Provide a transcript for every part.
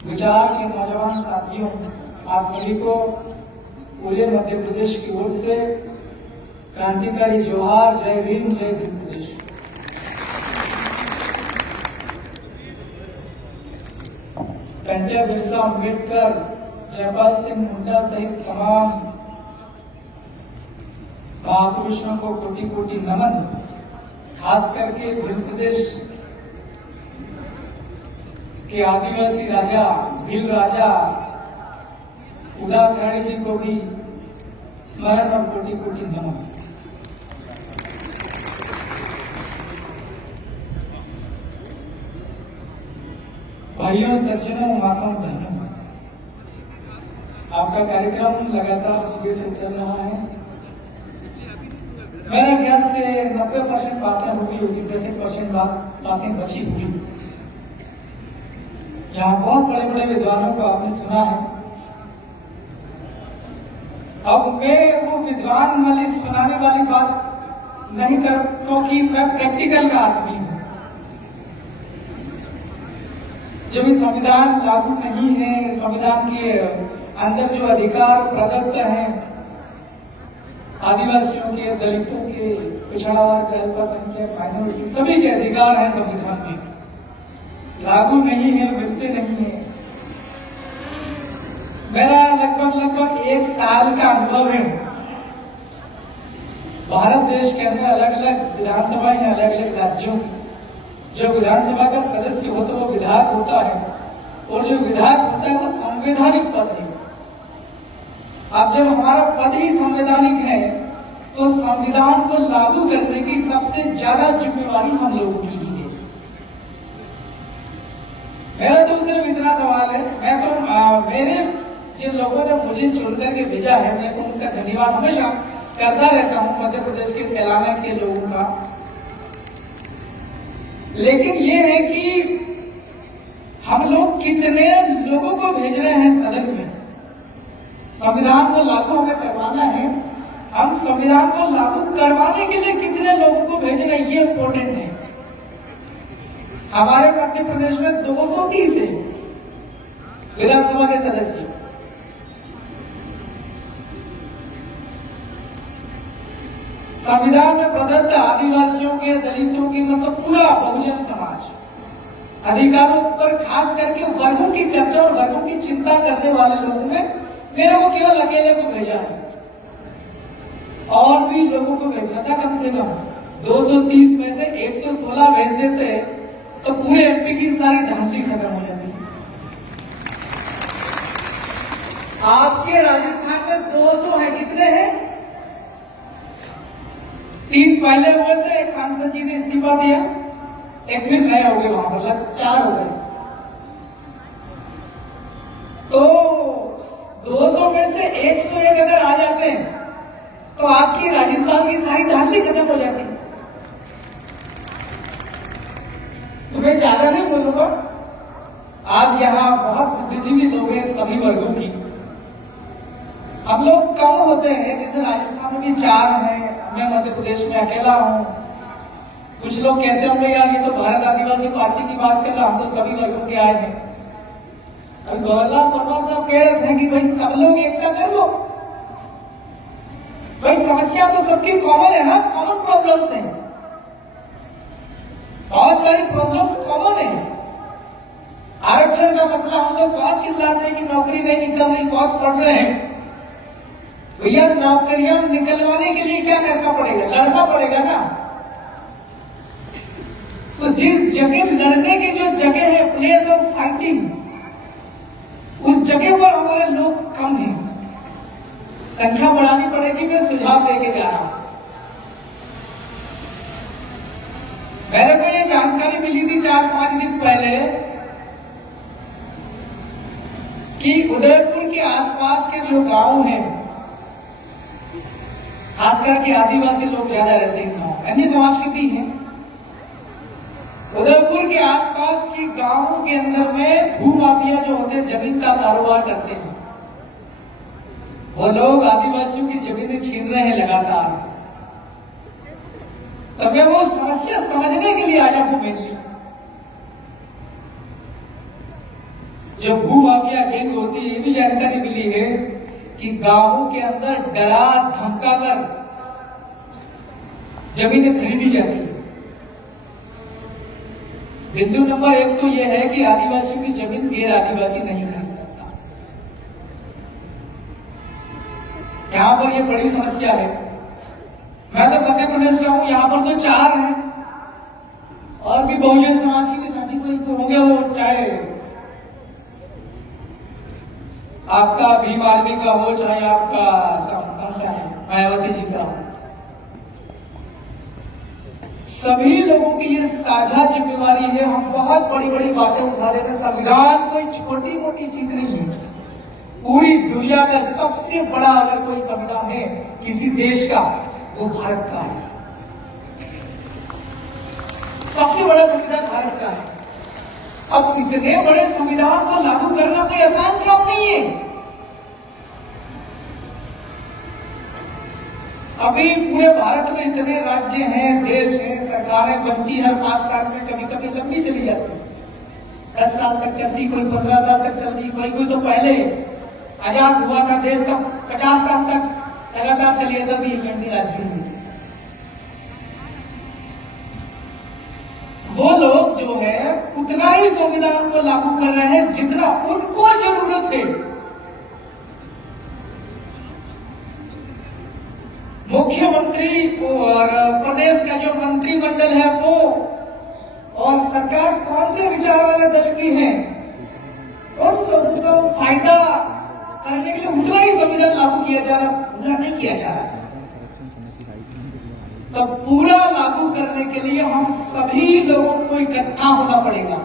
गुजरात के नौजवान साथियों, आप सभी को पूरे मध्य प्रदेश की ओर से क्रांतिकारी जोहार, जय भीम प्रदेश। पेंटे बिरसा अम्बेडकर, जयपाल सिंह हुड्डा सहित तमाम महापुरुषों को कोटि कोटि नमन। खास करके भील प्रदेश के आदिवासी राजा, भील राजा उदाकराणी जी को भी स्मरण और कोटि कोटि नमन। भाइयों, सज्जनों, माताओं, बहनों, आपका कार्यक्रम लगातार सुबह से चल रहा है। मेरे ख्याल से 90% बातें हुई होगी, 10% बातें बची हुई। यहाँ बहुत बड़े बड़े विद्वानों को आपने सुना है। अब मैं वो विद्वान वाली सुनाने वाली बात नहीं कर, क्योंकि मैं प्रैक्टिकल का आदमी हूं। जब ये संविधान लागू नहीं है, संविधान के अंदर जो अधिकार प्रदत्त हैं आदिवासियों के, दलितों के, पिछड़ा वर्ग, अल्पसंख्यक, माइनॉरिटी, सभी के अधिकार हैं संविधान में, लागू नहीं है, मिलते नहीं है। मेरा लगभग 1 साल का अनुभव है। भारत देश के अंदर अलग अलग विधानसभा है, अलग अलग राज्यों की। जो विधानसभा का सदस्य होता है वो विधायक होता है, और जो विधायक होता है वो संवैधानिक पद है। अब जब हमारा पद ही संवैधानिक है तो संविधान को लागू करने की सबसे ज्यादा जिम्मेवारी हम लोगों की ही है। मेरा तो सिर्फ इतना सवाल है, मैं तो मेरे जिन लोगों ने मुझे चुन करके भेजा है, मैं तो उनका धन्यवाद हमेशा करता रहता हूं, मध्य प्रदेश के सैलाना के लोगों का। लेकिन ये है कि हम लोग कितने लोगों को भेज रहे हैं सदन में। संविधान को लागू हमें करवाना है, हम संविधान को लागू करवाने के लिए कितने लोगों को भेज रहे हैं, ये इम्पोर्टेंट है। हमारे मध्य प्रदेश में 230 है विधानसभा के सदस्य। संविधान में प्रदत्त आदिवासियों के, दलितों की, मतलब पूरा बहुजन समाज अधिकारों पर खास करके वर्गों की चर्चा और वर्गों की चिंता करने वाले लोगों में मेरे को केवल अकेले को भेजा है, और भी लोगों को भेजना था। कम से कम 230 में से 116 भेज देते तो पूरे एमपी की सारी धांधली खत्म हो जाती। आपके राजस्थान में 200 है, कितने हैं? 3 पहले हुए थे, एक सांसद जी ने इस्तीफा दिया, एक फिर नए हो गए, वहां पर लग 4 हो गए। तो 200 में से 101 अगर आ जाते हैं तो आपकी राजस्थान की सारी धांधली खत्म हो जाती। तो मैं ज्यादा नहीं बोलूंगा। आज यहाँ बहुत बुद्धिजीवी लोग हैं सभी वर्गों की। हम लोग कम होते हैं, जैसे राजस्थान में भी 4 हैं, मैं मध्य प्रदेश में अकेला हूं। कुछ लोग कहते होंगे यार ये तो भारत आदिवासी पार्टी की बात कर रहा, हम तो सभी वर्गों के आए हैं। अभी गौरलाल परमार साहब कह रहे थे कि भाई सब लोग एकता कर लो। भाई समस्या तो सबकी कॉमन है ना, कॉमन प्रॉब्लम्स हैं, बहुत सारी प्रॉब्लम्स कॉमन है। आरक्षण का मसला हम लोग बहुत चिल्लाते हैं कि नौकरी नहीं निकल रही, बहुत पढ़ रहे हैं। भैया नौकरियां निकलवाने के लिए क्या करना पड़ेगा? लड़ना पड़ेगा ना। तो जिस जगह लड़ने की जो जगह है, प्लेस ऑफ फाइटिंग, उस जगह पर हमारे लोग कम हैं, संख्या बढ़ानी पड़ेगी। मैं सुझाव देके जा रहा हूं। मेरे को ये जानकारी मिली थी 4-5 दिन पहले कि उदयपुर के आसपास के जो गांव हैं, खासकर के आदिवासी लोग ज्यादा रहते हैं गांव, अन्य समाज के भी हैं। उदयपुर के आसपास के गांवों के अंदर में भूमाफिया जो होते हैं, जमीन का कारोबार करते हैं, वो लोग आदिवासियों की जमीनें छीन रहे हैं लगातार। तो मैं वो समस्या समझने के लिए आया हूं। मेरी जो भू माफिया गैंग होती है, ये भी जानकारी मिली है कि गांवों के अंदर डरा धमकाकर जमीनें खरीदी जाती है। बिंदु नंबर 1 तो यह है कि आदिवासियों की जमीन गैर आदिवासी नहीं खरीद सकता। यहां पर यह बड़ी समस्या है। मैं तो मध्य प्रदेश का हूं, यहां पर तो 4 हैं और भी बहुजन समाज की शादी कोई तो हो गया, वो चाहे आपका भीम आर्मी का हो, चाहे आपका कौन सा है मायावती जी का, सभी लोगों की ये साझा जिम्मेवारी है। हम बहुत बड़ी बड़ी बातें उठा रहे हैं। संविधान कोई छोटी मोटी चीज नहीं है। पूरी दुनिया का सबसे बड़ा अगर कोई संविधान है किसी देश का, वो भारत का है। सबसे बड़ा संविधान भारत का है। अब इतने बड़े संविधान को लागू करना कोई आसान काम नहीं है। अभी पूरे भारत में इतने राज्य हैं, देश हैं, सरकारें बनती है 5 साल में, कभी कभी लंबी चली जाती है, 10 साल तक चलती, कोई 15 साल तक चलती, कोई तो पहले आजाद हुआ था देश का 50 साल तक लगातार चली है सभी इकट्ठी राज्यों में। वो लोग जो है उतना ही संविधान को लागू कर रहे हैं जितना उनको जरूरत है। मुख्यमंत्री और प्रदेश का जो मंत्रिमंडल है वो और सरकार कौन से विचार वाले दल की है, उन लोगों को फायदा करने के लिए उतना ही संविधान लागू किया जा रहा, पूरा नहीं किया जा रहा। तो पूरा लागू करने के लिए हम सभी लोगों को इकट्ठा होना पड़ेगा।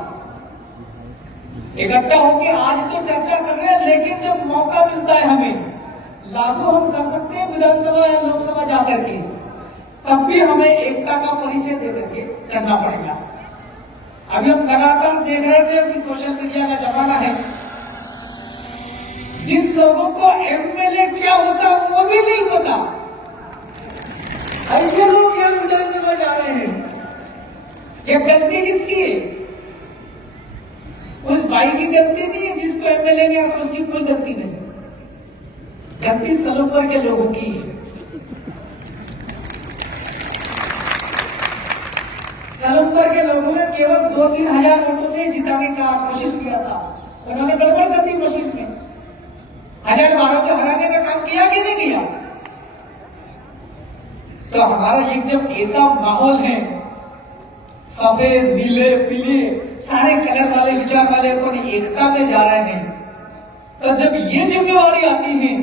इकट्ठा होकर आज तो चर्चा कर रहे हैं, लेकिन जब मौका मिलता है हमें लागू हम कर सकते हैं विधानसभा या लोकसभा जाकर के, तब भी हमें एकता का परिचय दे करके करना पड़ेगा। अभी हम लगातार देख रहे थे कि सोशल मीडिया का जमाना है, जिन लोगों को एमएलए क्या होता है वो भी नहीं पता, ऐसे लोग यहाँ विधानसभा जा रहे हैं। ये गलती किसकी है? उस भाई की गलती नहीं है जिसको एमएलए गया, तो उसकी कोई गलती नहीं। गलती सलोपर के लोगों की है। सलोपर के लोगों ने केवल 2-3 हजार वोटों से जिताने का कोशिश किया था। उन्होंने गड़बड़ कर दी कोशिश में, 1012 से हराने का काम किया कि नहीं किया? तो हमारा एक जब ऐसा माहौल है, सफेद नीले पीले सारे कलर वाले विचार वाले को एकता में जा रहे हैं, तो जब ये जिम्मेवारी आती है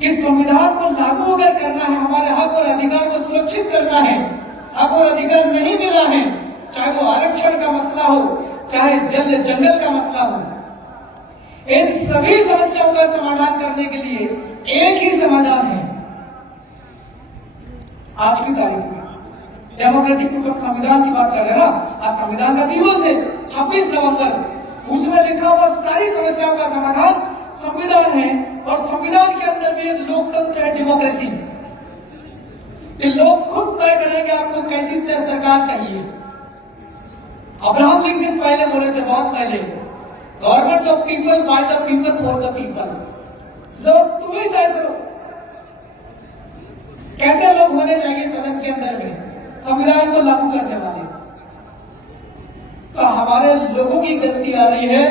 कि संविधान को लागू अगर करना है, हमारे हक और अधिकार को सुरक्षित करना है, हक और अधिकार नहीं मिला है, चाहे वो आरक्षण का मसला हो, चाहे जल जंगल का मसला हो, इन सभी समस्याओं का समाधान करने के लिए एक ही समाधान है। आज की तारीख में डेमोक्रेटिक संविधान की बात कर रहे हैं ना, आज संविधान का दिवस है 26 नवंबर। उसमें लिखा हुआ सारी समस्याओं का समाधान संविधान है, और संविधान के अंदर भी एक लोकतंत्र है, डेमोक्रेसी। लोग खुद तय करेंगे आपको कैसी सरकार चाहिए। अब्राहम लिंकन पहले बोले थे, बहुत पहले, government of people, by the people, for the people. लोग तुम ही तय करो कैसे लोग होने चाहिए सदन के अंदर में संविधान को लागू करने वाले। तो हमारे लोगों की गलती आ रही है,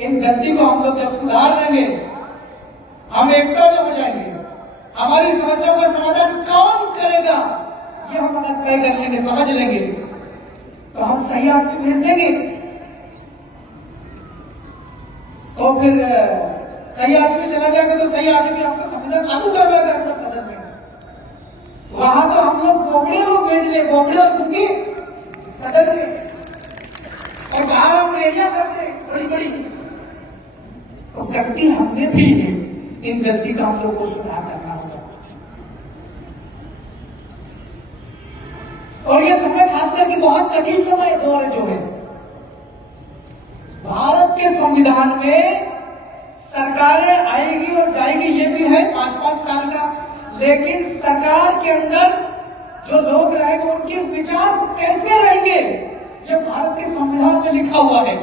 इन गलती को हम लोग जब सुधार लेंगे, हम एकता में हो जाएंगे। हमारी समस्याओं का समाधान कौन करेगा, ये हम अगर तय कर लेंगे, समझ लेंगे, तो हम सही आदमी भेज देंगे। तो फिर सही आदमी चला जाएगा तो सही आदमी आपका संविधान लागू करवाएगा अपना सदन में। वहां तो हम लोग गोबड़े लोग भेज ले, गोबड़े और बुकी सदन में, और बाहर हम रैलियां करते बड़ी बड़ी। तो गलती हमने भी है, इन गलती का हम लोग को सुधार करना होगा। और ये समय खास करके बहुत कठिन समय दौर जो है, भारत के संविधान में सरकारें आएगी और जाएगी, ये भी है 5-5 साल का, लेकिन सरकार के अंदर जो लोग रहेंगे उनके विचार कैसे रहेंगे, ये भारत के संविधान में लिखा हुआ है।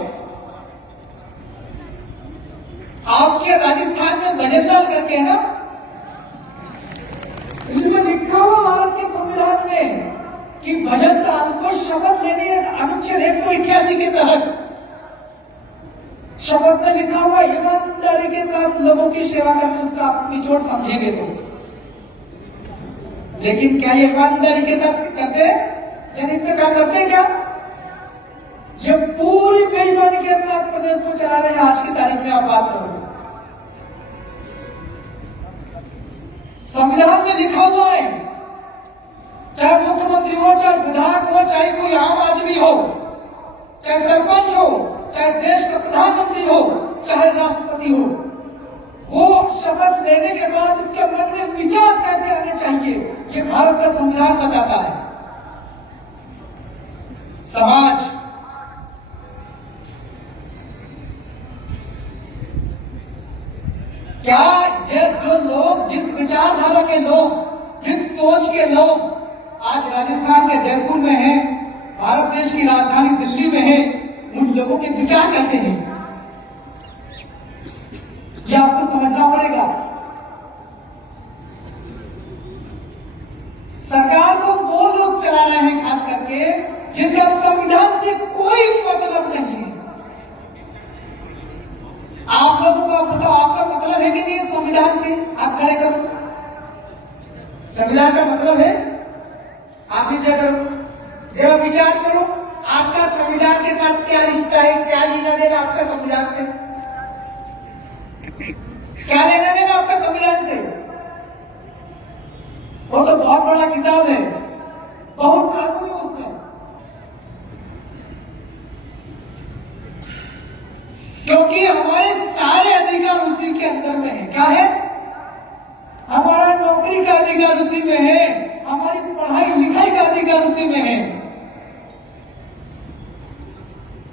आपके राजस्थान में भजनलाल करके है ना, इसमें लिखा हुआ भारत के संविधान में कि भजनलाल को शपथ लेनी है। अनुच्छेद 188 के तहत शपथ में लिखा हुआ ईमानदारी के साथ लोगों की सेवा करना, उसका आप निचोड़ समझेंगे तो। लेकिन क्या ये ईमानदारी के साथ करते हैं? जनहित में काम करते हैं क्या? ये पूरी बेईमानी के साथ प्रदेश को चला रहे हैं। आज की तारीख में आप बात करो, संविधान में लिखा हुआ है, चाहे मुख्यमंत्री हो, चाहे विधायक हो, चाहे कोई आम आदमी हो, चाहे सरपंच हो, चाहे देश का प्रधानमंत्री हो, चाहे राष्ट्रपति हो, वो शपथ लेने के बाद उसके मन में विचार कैसे आने चाहिए, ये भारत का संविधान बताता है। समाज क्या ये जो लोग, जिस विचारधारा के लोग, जिस सोच के लोग आज राजस्थान के जयपुर में हैं, भारत देश की राजधानी दिल्ली में है, उन लोगों के विचार कैसे हैं, ये आपको समझना पड़ेगा। सरकार को वो लोग चला रहे हैं खास करके जिनका संविधान से कोई मतलब नहीं है। आप लोगों का बताओ, आपका मतलब है कि नहीं संविधान से? आप खड़े करो, संविधान का मतलब है? आप नीचे करो, जरा विचार करो, आपका संविधान के साथ क्या रिश्ता है, क्या लेना देना आपका संविधान से? क्या लेना देना आपका संविधान से? वो तो बहुत बड़ा किताब है, बहुत कानून है उसमें। क्योंकि हमारे सारे अधिकार उसी के अंदर में है। क्या है? हमारा नौकरी का अधिकार उसी में है, हमारी पढ़ाई लिखाई का अधिकार उसी में है।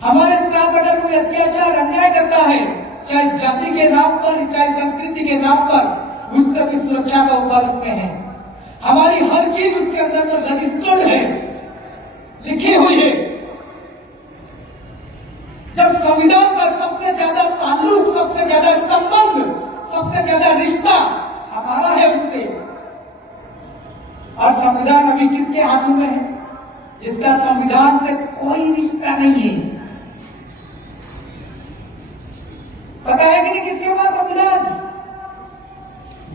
हमारे साथ अगर कोई अत्याचार अन्याय करता है, चाहे जाति के नाम पर, चाहे संस्कृति के नाम पर, उस सबकी सुरक्षा का उपाय उसमें है। हमारी हर चीज उसके अंदर में रजिस्टर्ड है, लिखी हुई है। जब संविधान का सबसे ज्यादा ताल्लुक, सबसे ज्यादा संबंध, सबसे ज्यादा रिश्ता हमारा है उससे, और संविधान अभी किसके हाथों में है? जिसका संविधान से कोई रिश्ता नहीं है। पता है कि नहीं किसके पास संविधान?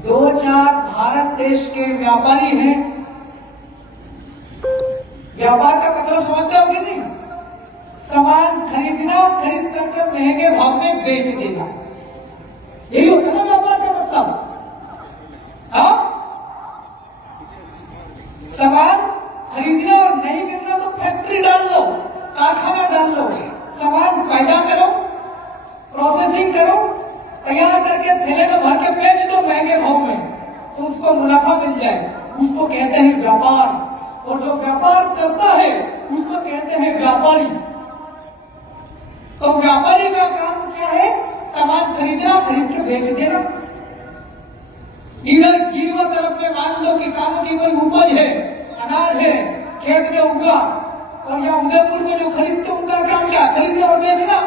दो चार भारत देश के व्यापारी हैं। व्यापार का मतलब समझते हो कि नहीं? सामान खरीदना, खरीद करके महंगे भाव में बेच देना, यही होता है ना व्यापार का मतलब। हाँ, सामान खरीदना और नहीं मिलना तो फैक्ट्री डाल लो, कारखाना डाल लो, सामान पैदा करो, प्रोसेसिंग करो, तैयार करके थैले में भर के बेच दो महंगे भाव में, तो उसको मुनाफा मिल जाए। उसको कहते हैं व्यापार। और जो व्यापार करता है उसको कहते हैं व्यापारी। तो व्यापारी का काम क्या है? सामान खरीदना, खरीद के बेच देना। इधर गिरवा तरफ में मान लो किसानों की कोई उपज है, अनाज है, खेत में उगा, और यहाँ उदयपुर में जो खरीदते उनका काम क्या? खरीदना और बेचना।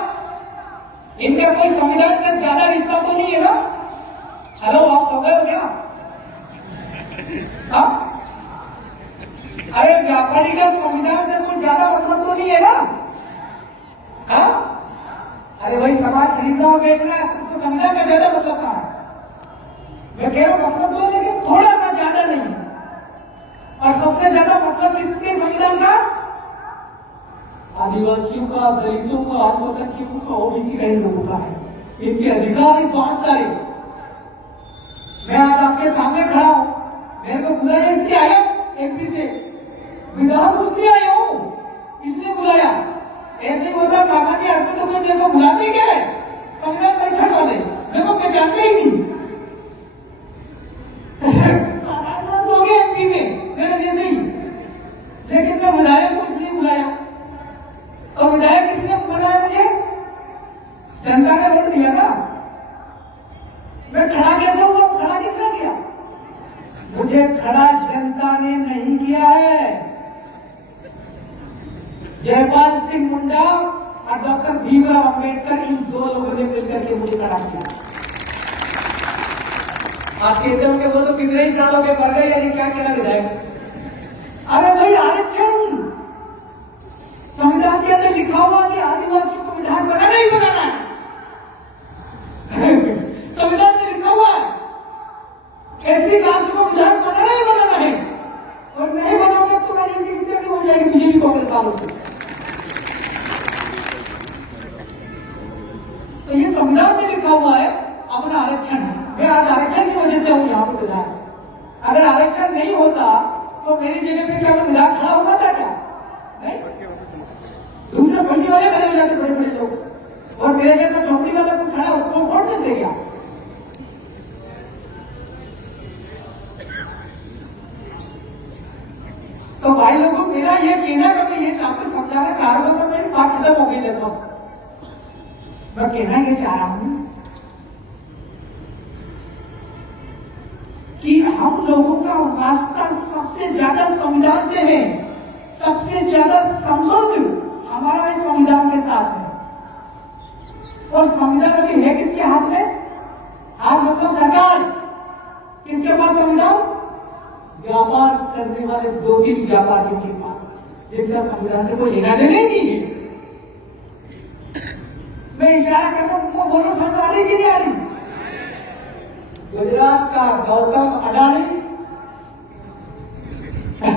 इनका कोई संविधान से ज्यादा रिश्ता तो नहीं है ना? हेलो, आप सो गए हो क्या? हाँ? अरे व्यापारी का संविधान से कोई ज्यादा मतलब तो नहीं है ना? हाँ? अरे भाई, सामान खरीदना और बेचना है तो संविधान का ज्यादा मतलब कहाँ है? मैं कह रहा हूं मतलब तो, लेकिन थोड़ा सा ज्यादा नहीं। और सबसे ज्यादा मतलब किसके संविधान का? आदिवासियों का, दलितों का, अल्पसंख्यकों का, ओबीसी का, इन लोगों का है। इनके अधिकार है बहुत सारे। मैं आज आपके सामने खड़ा हूं, मेरे को बुलाया इसलिए आया एमपी से, विधान उसलिए आया हूं, इसलिए बुलाया। ऐसे ही होता सामान्य आदमी तो कोई मेरे को बुलाते क्या है? संविधान परीक्षण वाले मेरे को पहचानते ही नहीं। साधारण लोग हैं एमपी में मेरे जैसे ही, लेकिन मैं विधायक को इसलिए बुलाया। और विधायक किसने बनाया मुझे? जनता ने वोट दिया ना। मैं खड़ा कैसे हुआ? खड़ा किसने किया? मुझे खड़ा जनता ने नहीं किया है। जयपाल सिंह मुंडा और डॉक्टर भीमराव अंबेडकर, इन दो लोगों ने मिलकर के मुझे खड़ा किया। आप कहते होंगे वो तो कितने ही सालों के बढ़ गए, यानी क्या कहना विधायक। अरे भाई आरक्षण संविधान के अंदर लिखा हुआ कि आदिवासियों को विधायक बनाना ही बनाना है। संविधान में लिखा हुआ है एससी कास्ट को विधायक बनाना ही बनाना है, और नहीं बनाओगे तो मेरी ऐसी कैसे हो जाएगी बीजेपी कांग्रेस वालों की। तो ये संविधान में लिखा हुआ है अपना आरक्षण है। मैं आज आरक्षण की वजह से हूं यहाँ पर विधायक। अगर आरक्षण नहीं होता तो मेरी जगह पे क्या विधायक खड़ा होता था क्या? नहीं, दूसरे फंसी वाले खड़े हो जाते बड़े बड़े लोग, और मेरे जैसा झोपड़ी वाला कोई खड़ा हो वोट नहीं देगा। तो भाई लोगों, मेरा ये कहना है, मैं ये आपको समझाना चाह रहा हूं, मेरी बात खत्म हो गई लगभग। मैं कहना ये चाह रहा हूं कि हम लोगों का वास्ता सबसे ज्यादा संविधान से है, सबसे ज्यादा संबंध हमारा इस संविधान के साथ है। और संविधान अभी है किसके हाथ में? आज मतलब सरकार। किसके पास संविधान? व्यापार करने वाले दो तीन व्यापारियों के पास, जिनका संविधान से कोई लेना देना नहीं है। मैं इशारा कर रहा हूं, बोलो समझ आ रही कि नहीं आ रही? गुजरात का गौतम अडानी, मैं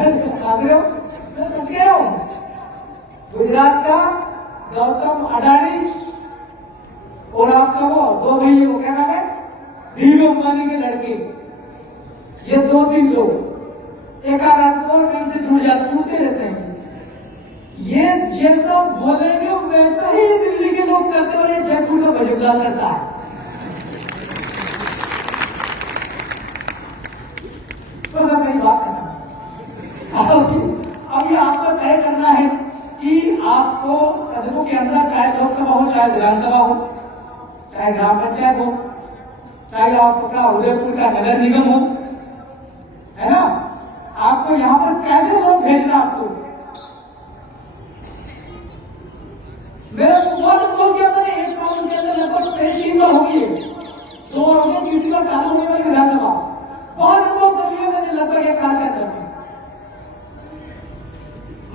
समझ गया हूं, गुजरात का गौतम अडानी और आपका वो दो भाई, वो क्या नाम है, धीरू अंबानी के लड़के, ये दो तीन लोग एक रात को कहीं से जुड़ जाते रहते हैं। ये जैसा बोलेंगे वैसा ही दिल्ली के लोग करते हैं, और ये जयपुर का भजनलाल करता है। तो सर मेरी बात करना, अब ये आपको तय करना है कि आपको सदनों के अंदर, चाहे लोकसभा हो, चाहे विधानसभा हो, चाहे ग्राम पंचायत हो, चाहे आपका उदयपुर का नगर निगम हो, है ना, आपको यहां पर कैसे लोग भेजना आपको। मेरा बहुत लोग क्या मैंने एक साल के अंदर लगभग 3 बार हो गई है, 2 और 3 बार चालू होने वाली विधानसभा, बहुत लोग कर लिए मैंने लगभग 1 साल के अंदर।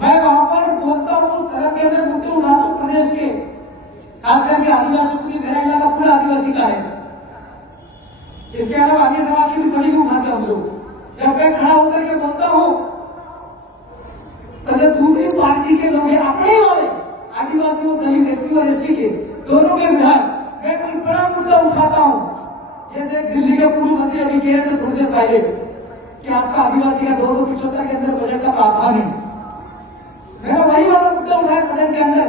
मैं वहां पर बोलता हूँ, सड़क के अंदर मुद्दे उठाता हूँ प्रदेश के, खास करके आदिवासियों की। मेरा इलाका पूरा आदिवासी का है, इसके अलावा अन्य समाज की भी सभी को उठाते हम लोग। जब मैं खड़ा होकर के बोलता हूं तो जब दूसरी पार्टी के लोग अपने वाले आदिवासी और दलित, एससी और एसटी के दोनों के विधायक, मैं कोई बड़ा मुद्दा उठाता हूं, जैसे दिल्ली के पूर्व मंत्री अभी कह रहे थे थोड़ी देर पहले कि आपका आदिवासी का 275 के अंदर बजट का प्रावधान है, मैंने वही वाला मुद्दा उठाया सदन के अंदर,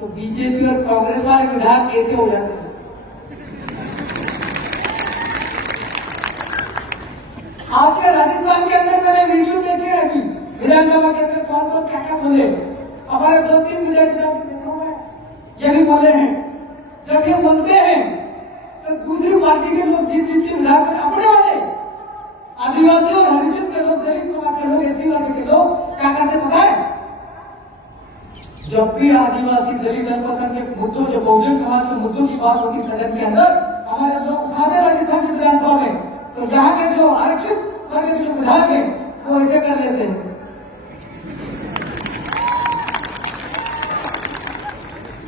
तो बीजेपी और कांग्रेस वाले विधायक कैसे हो जाते हैं। आपके राजस्थान के अंदर मैंने वीडियो देखे हैं अभी, विधानसभा के अंदर कौन कौन क्या क्या बोले। हमारे 2-3 विधायक ये भी बोले हैं। जब ये बोलते हैं तो दूसरी पार्टी के लोग जीत जीत के विधायक अपने वाले आदिवासी और हरिजन के लोग, दलित समाज के लोग, एससी वर्ग के लोग क्या करते पता है? जब भी आदिवासी, दलित, अल्पसंख्यक मुद्दों, जो बहुजन समाज के मुद्दों की बात होगी सदन के अंदर, हमारे लोग उठाते राजस्थान की विधानसभा में, तो यहाँ के जो आरक्षित वर्ग के जो विधायक हैं वो ऐसे कर लेते हैं।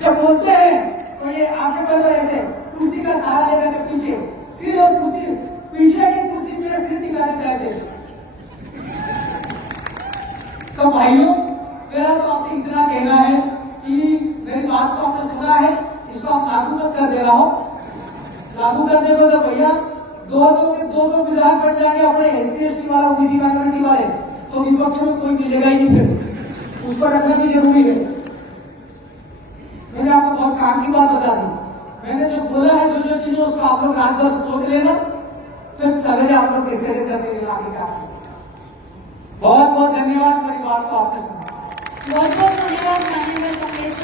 जब बोलते हैं तो ये आगे बढ़कर ऐसे कुर्सी का सहारा लेकर के पीछे सिर, और कुर्सी पीछे की कुर्सी पे सिर टिकाने का ऐसे। तो भाइयों, मेरा तो आपसे इतना कहना है कि मेरी बात तो आपने सुना है, इसको आप लागू मत कर दे रहा हो। लागू करने को तो भैया 200 के 200 विधायक बन जाएंगे अपने एससी एसटी वाला, ओबीसी माइनॉरिटी वाले, तो विपक्ष में कोई मिलेगा ही नहीं, फिर उसको रखना भी जरूरी है। मैंने आपको बहुत काम की बात बता दी। मैंने जो बोला है, जो चीजें, उसको आप लोग रात भर सोच लेना, फिर सवेरे आप लोग डिस्कशन करने के लिए आगे का। बहुत बहुत धन्यवाद मेरी बात को आपने सुना। बहुत बहुत धन्यवाद माननीय कमलेश।